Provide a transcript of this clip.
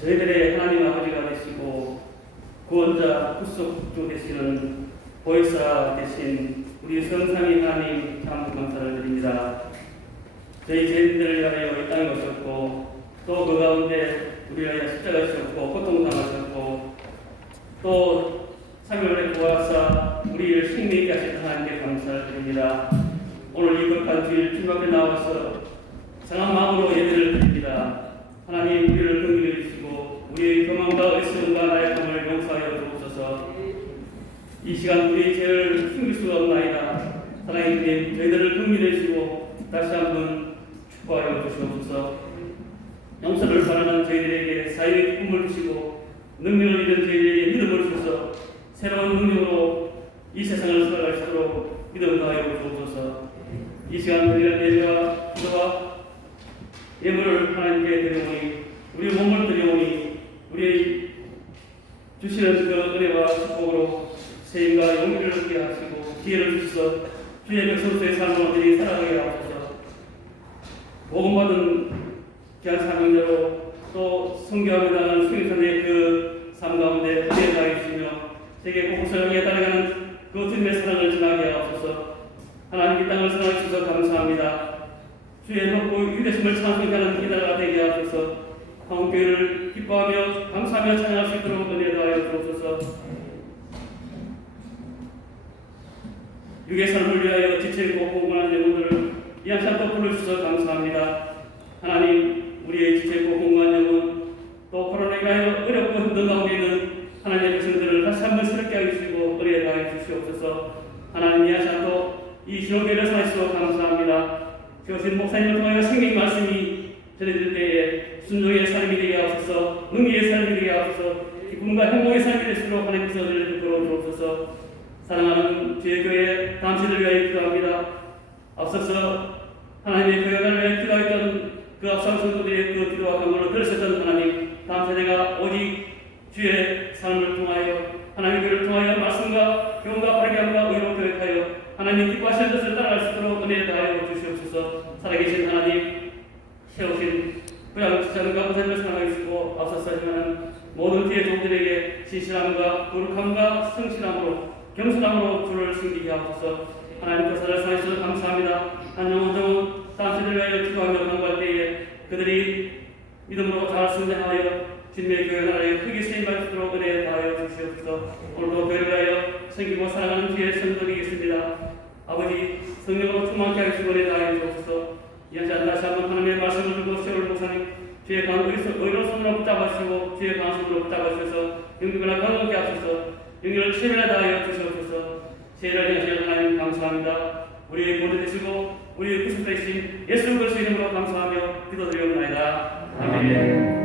저희들의 하나님 아버지가 되시고 구원자 구속주 되시는 보혜사 되신 우리 성삼위 하나님 참 감사를 드립니다. 저희 죄인들을 위하여 이 땅에 오셨고 또 그 가운데 우리를 십자가 지셨고 고통당하셨고 또 사명을 구하사 우리를 승리있게 하신 하나님께 감사를 드립니다. 오늘 이 급한 주일 주님 앞에 나와서 상한 마음으로 예배를 드립니다. 하나님 우리를 우리의 교만과 어리석음과 나약함을 용서하여 주옵소서. 이 시간 우리의 죄를 숨길 수가 없나이다. 주님 저희들을 긍휼히 주시고 다시 한번 축복하여 주시옵소서. 용서를 바라는 저희들에게 사회의 꿈을 주시고 능력을 잃은 저희들에게 믿음을 주셔서 새로운 능력으로 이 세상을 살아갈 수 있도록 믿음 다하여 주옵소서. 이 시간 드리는 예배와 기도와 예물을 하나님께 드려오니 우리 몸을 드려오니 우리 주시는 그 은혜와 축복으로 세임과 용기를 얻게 하시고 기회를 주셔서 주의 백성수의 삶을 온전히 살아가게 하옵소서. 복음받은 귀한 사명자로 또 성교하며 나가는 수행선의 그 삶 가운데 은혜 다해 주시며 세계 곳곳을 향해 따라가는 그 주님의 사랑을 전하게 하옵소서. 하나님 이 땅을 사랑해 주셔서 감사합니다. 주의 높고 유대심을 찬송하는 기다가 되게 하소서. 한국교회를 기뻐하며 감사하며 찬양할 수 있도록 은혜 더하여 주옵소서 육의 삶을 위하여 지체고 공부하는 영혼들을 이 한참 또 불러주셔서 감사합니다. 하나님 우리의 지체고 공부한 영혼 또 인하여 어렵고 힘든 가운데 있는 하나님의 백성들을 다시 한번 새롭게 하여 주시고 은혜 더하여 주시옵소서. 하나님 이 한참 또이 신호교회를 사랑하시고 감사합니다. 교신 목사님을 통하여 생명 말씀이 전해질 때에 순종의 삶이 되게 하옵소서 능리의 삶이 되게 하옵소서 기쁨과 행복의 삶이 될수록 하나님께서 은혜를 베풀어 주옵소서 사랑하는 주의 교회 세대를 위하여 기도합니다. 앞서서 하나님의 교회를 위하여 기도했던 그 앞선 성도들의 그 기도와 간구를 들으셨던 하나님 다음 세대가 오직 주의 삶을 통하여 하나님의 교회를 통하여 말씀과 교훈과 바르게 함과 의로 교육하여 하나님 기뻐하시는 뜻을 따라갈 수 있도록 은혜 다하여 주시옵소서. 살아계신 하나님 세우신 부양 지장과 은혜를 사랑하시고 앞서서 하시는 모든 뒤의 종들에게 진실함과 거룩함과 성실함으로 겸손함으로 주를 숨기게 하옵소서. 하나님 그 사를 사하셔서 감사합니다. 한 영혼 영혼 다음 세대를 위하여 기도하며 간구할 때에 그들이 믿음으로 잘 승리하여 주님의 교회 나라에 크게 있도록 은혜 다하여 주시옵소서. 오늘도 교회를 위하여 섬기고 사랑하는 뒤에 성도이겠습니다. 아버지 성령으로 충만케 하시고 은혜 다하여 주옵소서. 이 시간 다시 한번 하나님의 말씀을 듣고 세월 목사님 주의 강 의로운 손으로 붙잡아주시고 주의 강한 손으로 붙잡아주셔서 영국이나 강하게 하소서 영역을 최면에 다하여 주시옵소서 세일을 위하시는 하나님 감사합니다. 우리의 모두 되시고 우리의 구속되신 예수 그리스도 이름으로 감사하며 기도드리옵나이다. 아멘